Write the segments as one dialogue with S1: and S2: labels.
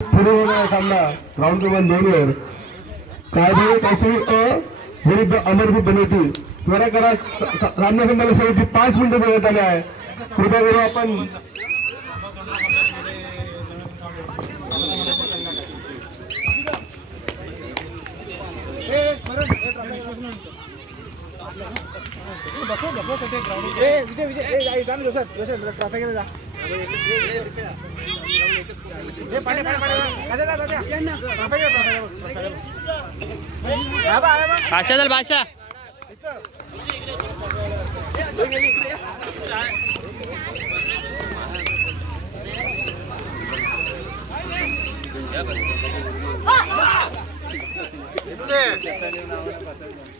S1: पुढे होणारा सामना राऊंड क्रमांक अ विरुद्ध अमरभूत बनवती त्वरा करा सामना संघाला शेवटची पाच मिनिटं देण्यात आली आहे. कृपया करू आपण.
S2: भाषा चल भाषा
S3: खाली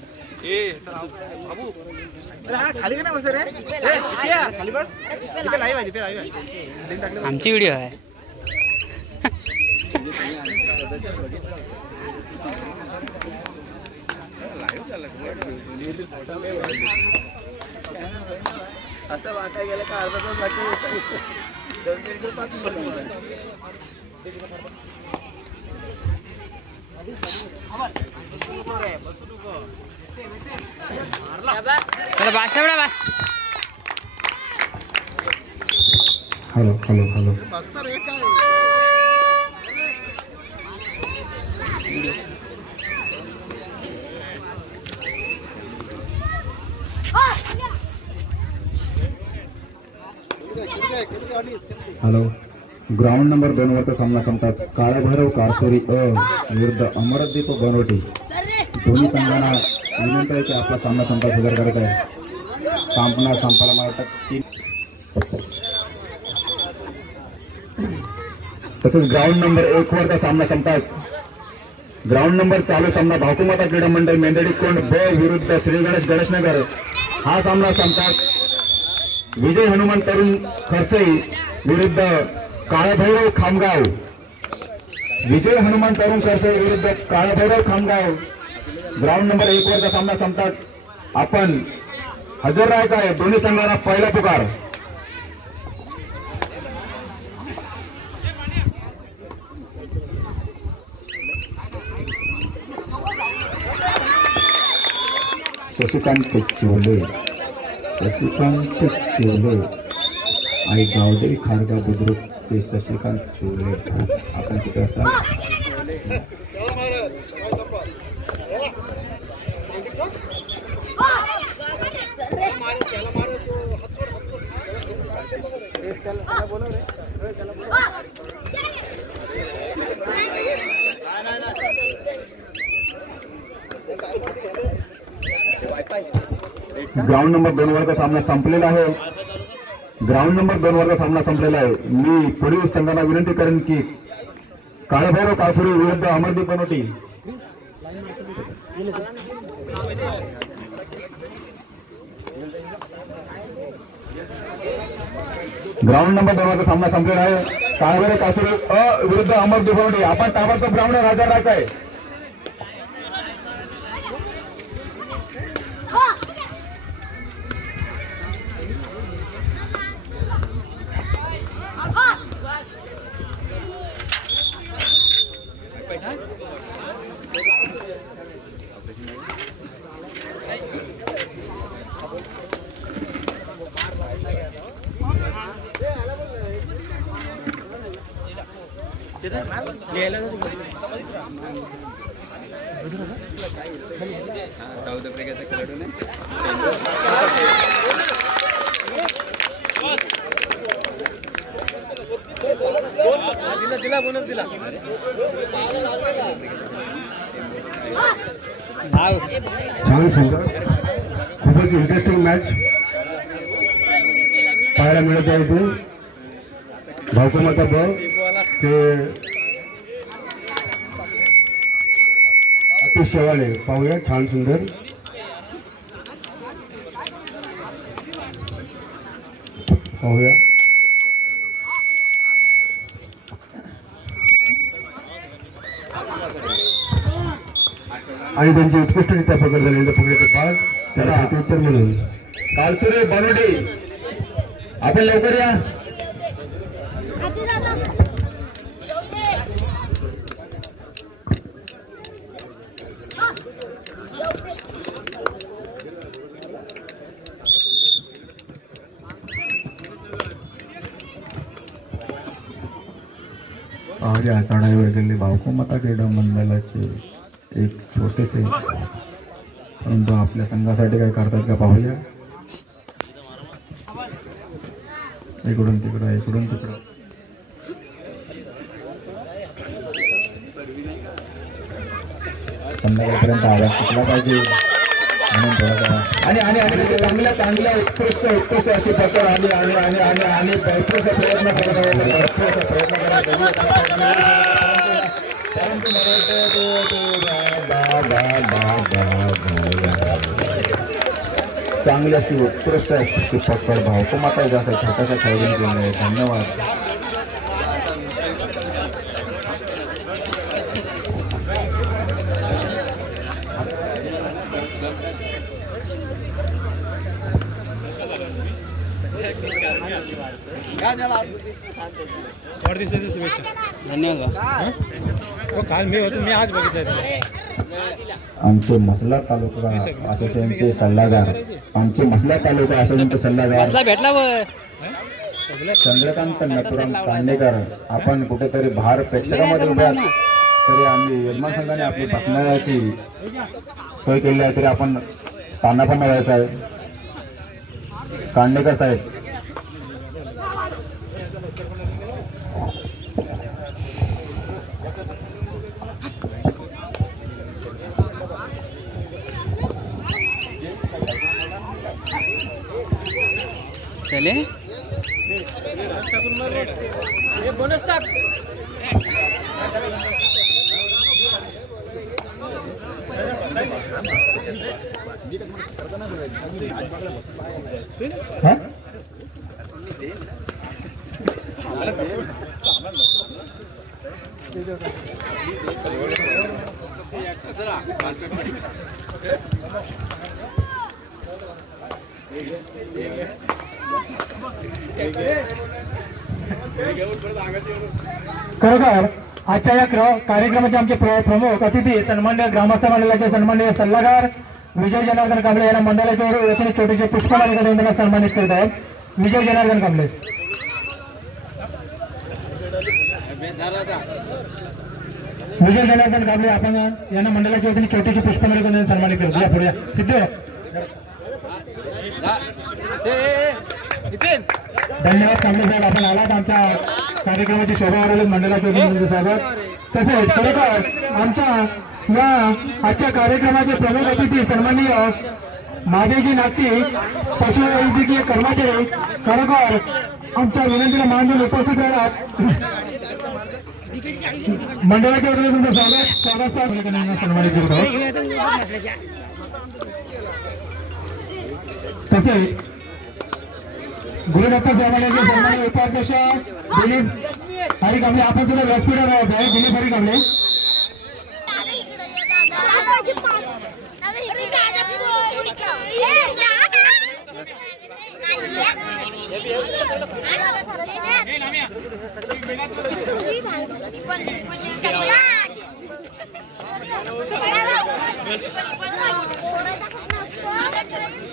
S2: आमची व्हिडिओ आहे.
S3: असं वाटाय गेलं का? अर्धा तास लागते
S2: चला भाषा बडा बा.
S3: Hello hello hello.
S1: Hello. Ground number दोन वरचा सामना संपतात. काळभैरव कारसोरी अ विरुद्ध अमरदीप बनवटी. दोन्ही संघांना विनंती आहे की आपला सामना संपा सुधार करायचा आहे. संपणार संपायला मला वाटतं तसंच ग्राउंड नंबर एक वरचा सामना संपतात ग्राउंड नंबर चालू सामना भाकुमाता क्रीडा मंडळ मेंदडी कोंड ब विरुद्ध श्री गणेश गणेशनगर. हा सामना संपतात विजय हनुमान तरुण खरसई विरुद्ध काळभैरव खामगाव. विजय हनुमान तरुण खरसई विरुद्ध काळभैरव खामगाव. ग्राउंड नंबर एक वरचा सामना संपतात आपण हजर राहायचा आहे. दोन्ही संघाला पहिला पुकार. शशिकांत चिवले शशिकांत चिवले आई गावडे खारगा बुद्रुक ते शशिकांत चिवले आपण तिथे असाल ग्राउंड नंबर दोन वरचा सामना संपलेला आहे? ग्राउंड नंबर दोन वरचा सामना संपलेला आहे? मी पुढील संघांना विनंती करेन की काळभैरव कासुरी विरुद्ध अमरदीप बनोटी ग्राउंड नंबर दोन वरचा सामना संपलेला आहे? काळभैरव कासुरी अ विरुद्ध अमरदीप बनोटी आपण ताबडतोब ग्राउंडवर हजर राहायचा आहे
S3: दिला दिला बोनस दिला
S1: छान सुंदर खूपच इंटरेस्टिंग मॅच पाहायला मिळत आहे इथे भावकमाता ब ते अतिश शेवाळे पाहूया छान सुंदर पाहूया आणि त्यांची उत्कृष्टरित्या पकड झालेली पकडचे बाद. त्याला प्रत्युत्तर म्हणून कालसुरे बनोडे. आपण लवकर या. चढाईवर गेले भावको माता क्रीडा मंडळाचे. एक छोटेसे परंतु आपल्या संघासाठी काय करतात का पाहूया. इकडून तिकडं इकडून तिकडं. संध्याकाळपर्यंत आवाज शिकला पाहिजे? म्हणून थोडासा आणि आणि आणि म्हणजे चांगल्या चांगल्या उत्कृष्ट उत्कृष्ट अशी पकड आणि आणि आणि आणि आणि भरपूरचा प्रयत्न करत आहोत भरपूर प्रयत्न करत आहोत. परंतु चांगली अशी उत्कृष्ट अशी पकड भावकुमाता जसं छोट्याशा खेळून केलं धन्यवाद.
S3: वाढदिवसाच्या शुभेच्छा
S2: धन्यवाद
S3: काल मी होतो मी आज बघितलं
S1: आमचे मसला तालुका असोसिएशनचे सल्लागार. आमचे मसला तालुका असोसिएशनचे सल्लागार.
S2: भेटला
S1: चंद्रकांत नटुराम कांडेकर. आपण कुठेतरी बाहेर प्रेक्षकामध्ये उभे आहात. तरी आम्ही यजमान संघाने आपली बसण्याची सोय केली आहे. तरी आपण स्थाना पण जायचं आहे. कांडेकर साहेब
S2: चले
S1: हा?
S4: खरोखर आजच्या या कार्यक्रमाचे आमचे प्रमुख अतिथी सन्मान्य ग्रामस्थ मंडळाचे सन्मान्य सल्लागार विजय जनार्दन कांबळे यांना मंडळाच्या वतीने छोटेसे पुष्पमालिका त्यांना सन्मानित करत आहेत. विजय जनार्दन कांबळे. विजय जनार्दन कांबळे आपण यांना मंडळाच्या वतीने छोटीशी पुष्पमालिका सन्मानित करतो या पुढे सिद्ध धन्यवाद कांबळे साहेब. आपण आलात आमच्या कार्यक्रमाची शोभा वाढवली मंडळाच्या वतीने स्वागत. तसेच खरोखर आमच्या या आजच्या कार्यक्रमाचे प्रमुख अतिथी सन्माननीय महादेवजी नागती पशुवैद्यकीय कर्मचारी खरोखर आमच्या विनंतीला मान देऊन उपस्थित राहतात मंडळाच्या वतीने तुमचं स्वागत. स्वागत साहेब सन्मानित करत तसेच उपाध्यक्ष दिलीप हरी कांबळे आपण सुद्धा व्यासपीठावर राहायचं आहे दिलीप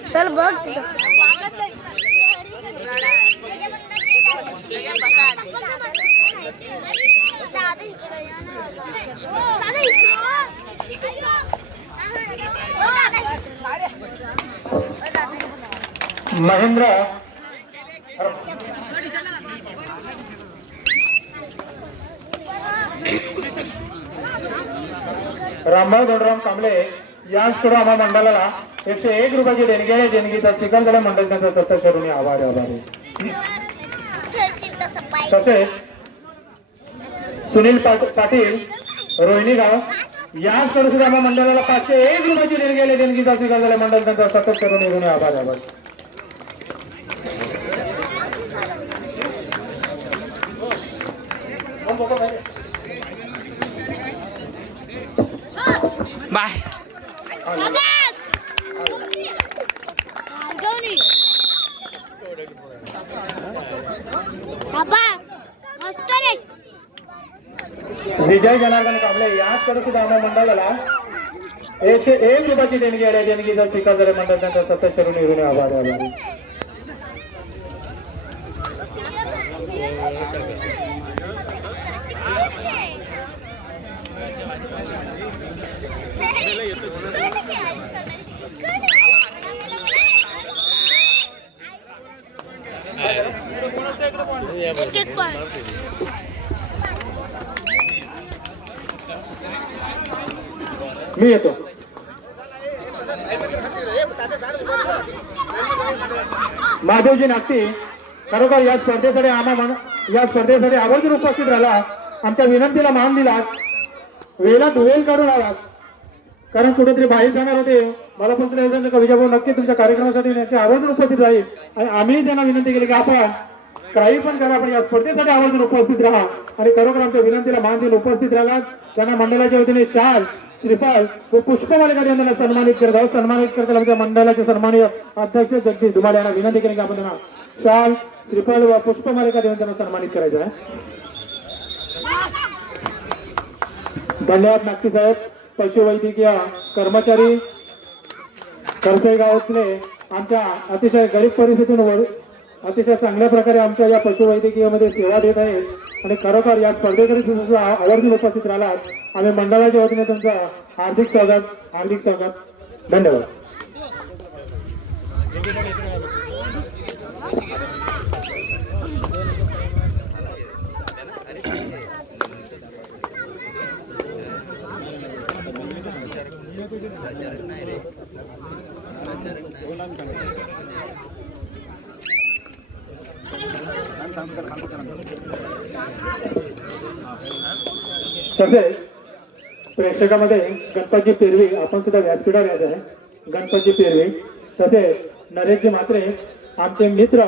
S5: चल बघ
S4: महेंद्र. रामभाऊ धोंडराम कांबळे या आम्हा मंडळाला एकशे एक रुपयाची देणगी आहे. देणगीचा स्वीकार झाला मंडळ त्यांचा सत्तर करून आभार आभार. तसेच सुनील पाटील रोहिणी गाव या सुद्धा मंडळाला पाचशे एक रुपयाची देणगी आहे देणगीचा स्वीकार झाला मंडळ त्यांचा सतत करून आभार आभार
S2: बाय
S5: शाबास
S4: विजय जनार्दन कांबळे याचकडे सुद्धा आम्हा मंडळाला एकशे एक रुपयाची देणगी आली देणगी जर पिका जर म्हणतात त्यांचा सतत करून येऊन आभार आभार. एक एक मी येतो. महादेवजी नागती खरोखर या स्पर्धेसाठी आम्हा या स्पर्धेसाठी आवर्जून उपस्थित राहिला. आमच्या विनंतीला मान दिला. वेळात वेळ काढून आला. कारण कुठेतरी बाहेर जाणार होते. मला पण तुला का विजयभाऊ नक्की तुमच्या कार्यक्रमासाठी नक्की आवर्जून उपस्थित राहील. आणि आम्ही त्यांना विनंती केली की आपण काही पण करा पण या स्पर्धेसाठी आवर्जून उपस्थित राहा. आणि खरोखर आमच्या विनंतीला मान देऊन उपस्थित राहिला त्यांना मंडळाच्या वतीने शाल श्रीपाल व पुष्पमालिका यांना सन्मानित करत आहोत. सन्मानित करत आमच्या मंडळाचे सन्माननीय अध्यक्ष जगदीश धुमाले यांना विनंती करेन की आपण त्यांना शाल श्रीपाल व पुष्पमालिका यांना सन्मानित करायचं आहे. धन्यवाद नागती साहेब. पशुवैद्यकीय कर्मचारी करते गावातले आमच्या अतिशय गरीब परिस्थितीतून अतिशय चांगल्या प्रकारे आमच्या या पशुवैद्यकीयमध्ये सेवा देत आहेत. आणि खरोखर या स्पर्धेकडे सुद्धा आवर्जून उपस्थित राहिलात. आम्ही मंडळाच्या वतीने तुमचा हार्दिक स्वागत हार्दिक स्वागत. धन्यवाद. तसेच प्रेक्षकामध्ये गणपतजी पेरवी आपण सुद्धा व्यासपीठावर यायचं आहे. गणपतजी पेरवी. तसेच नरेशजी मात्रे आमचे मित्र.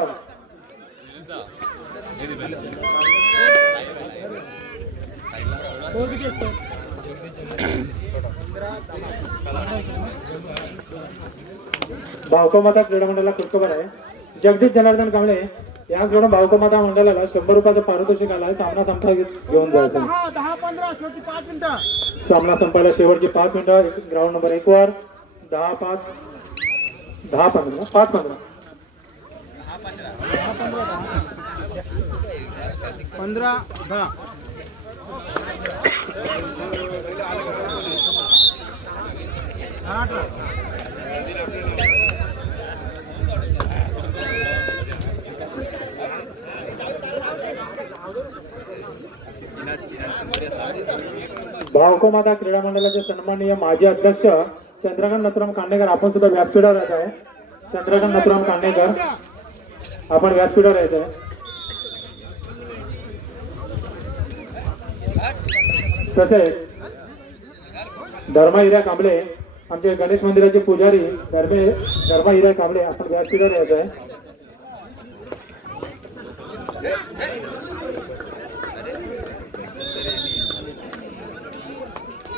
S4: भावकोमाता क्रीडा मंडळाला खुशखबर आहे जगदीश जनार्दन कांबळे याचकडून भावकोमाता मंडळाला शंभर रुपयाचं पारितोषिक आलं सामना संपला घेऊन जायचं सामना संपायला शेवटची पाच मिनिटं. ग्राउंड नंबर एक वर. दहा पाच. दहा पंधरा. पाच पंधरा.
S3: पंधरा दहा.
S4: भावकोमाता क्रीडा मंडळाचे सन्माननीय माजी अध्यक्ष चंद्रकांत नथुराम कांडेकर. आपण सुद्धा व्यासपीठावर राहत आहे. चंद्रकांत नथुराम कांडेकर. आपण व्यासपीठावर यायचं आहे. तसेच धर्मा हिऱ्या कांबळे आमचे गणेश मंदिराचे पुजारी धर्मे धर्मा हिऱ्या कांबळे आपण व्यासपीठावर यायचं आहे.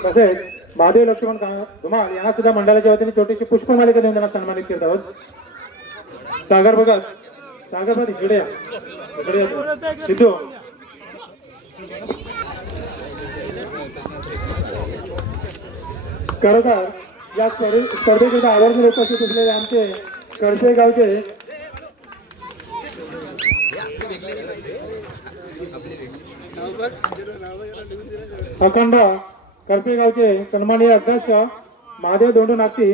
S4: तसेच महादेव लक्ष्मण का- यांना सुद्धा मंडळाच्या वतीने छोटीशी पुष्पमालिका देऊन त्यांना सन्मानित करत आहोत सागर भगत सागर भगत इकडे या. इकडे या. सिद्धू खरोखर या स्पर्धेकरिता आवर्जून उपस्थित असलेले आमचे कडसे गावचे अखंड करसेगावचे सन्माननीय अध्यक्ष महादेव दोंडू नागती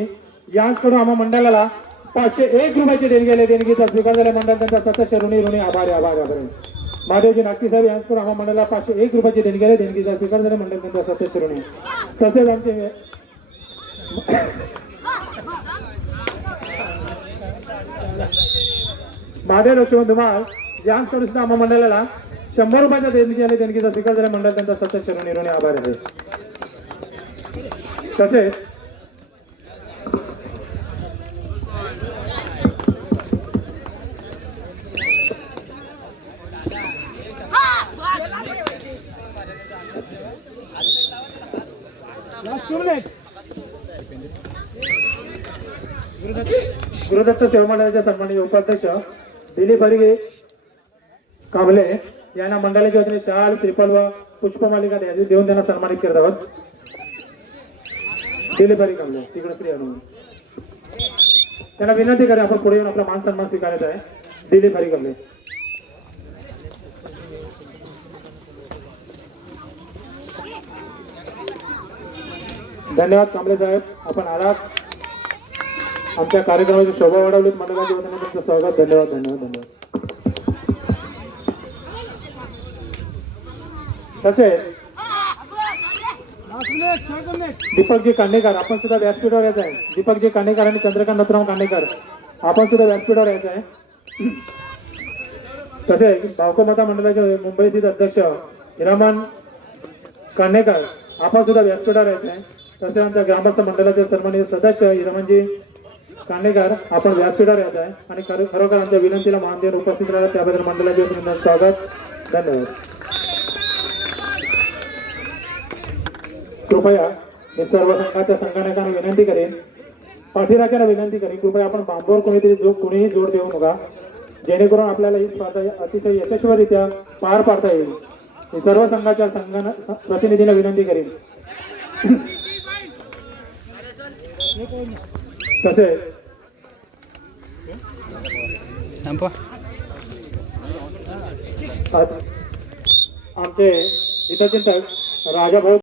S4: यांच्याकडून आम्हा मंडळाला पाचशे एक रुपयाची देणगी आली. देणगीचा स्वीकार झाला मंडळ त्यांचा सतत ऋणी ऋणी आभार आहे, आभार आभार. महादेवजी नागती साहेब यांच्याकडून आम्हा मंडळाला पाचशे एक रुपयाची देणगी आली. देणगीचा स्वीकार झाला मंडळ त्यांचा सतत ऋणी. तसेच आमचे महादेव लक्ष्मण धुमाळ यांच्याकडून सुद्धा आम्हा मंडळाला शंभर रुपयाच्या देणगी आली. देणगीचा स्वीकार झाला मंडळ त्यांचा सतत ऋणी ऋणी आभार आहे तसेच गुरुदत्त सेवा मंडळाचे सन्मानित उपाध्यक्ष दिलीप हरिगे कांबले यांना मंडळाच्या वतीने शाल श्रीफल व पुष्पमालिका द्या- देऊन त्यांना सन्मानित करत आहोत. डिलिव्हरी हरी तिकडे श्री हनुमान त्यांना विनंती करा आपण पुढे येऊन आपला मान सन्मान स्वीकारायचा आहे. डिलिव्हरी हरी धन्यवाद कांबळे साहेब. आपण आलात. आमच्या कार्यक्रमाची शोभा वाढवलीत. मंडळाच्या वतीने तुमचं स्वागत. धन्यवाद धन्यवाद धन्यवाद. तसेच दीपकजी कांडेकर आपण सुद्धा व्यासपीठावर यायचं आहे. दीपकजी कांडेकर आणि चंद्रकांत नथराम कांडेकर. आपण सुद्धा व्यासपीठावर यायचं आहे तसेच भावकोमाता मंडळाचे मुंबई स्थित अध्यक्ष हिरामान कांडेकर आपण सुद्धा व्यासपीठावर यायचं आहे. तसेच आमच्या ग्रामस्थ मंडळाचे सन्माननीय सदस्य हिरामनजी कांडेकर आपण व्यासपीठावर यायचं आहे. आणि खरोखर आमच्या विनंतीला मान देऊन उपस्थित राहिला त्याबद्दल मंडळाचे स्वागत. धन्यवाद. कृपया मी सर्व संघाच्या संघटकांना विनंती करेन. पाठीराख्यांना विनंती करेन कृपया आपण बांबोर कोणीतरी जो कुणीही जोड देऊ नका. जेणेकरून आपल्याला ही स्पर्धा अतिशय यशस्वीरित्या पार पाडता येईल. मी सर्व संघाच्या संघाना प्रतिनिधीला विनंती करेन. तसेच आज आमचे हितचिंतक राजाभाऊ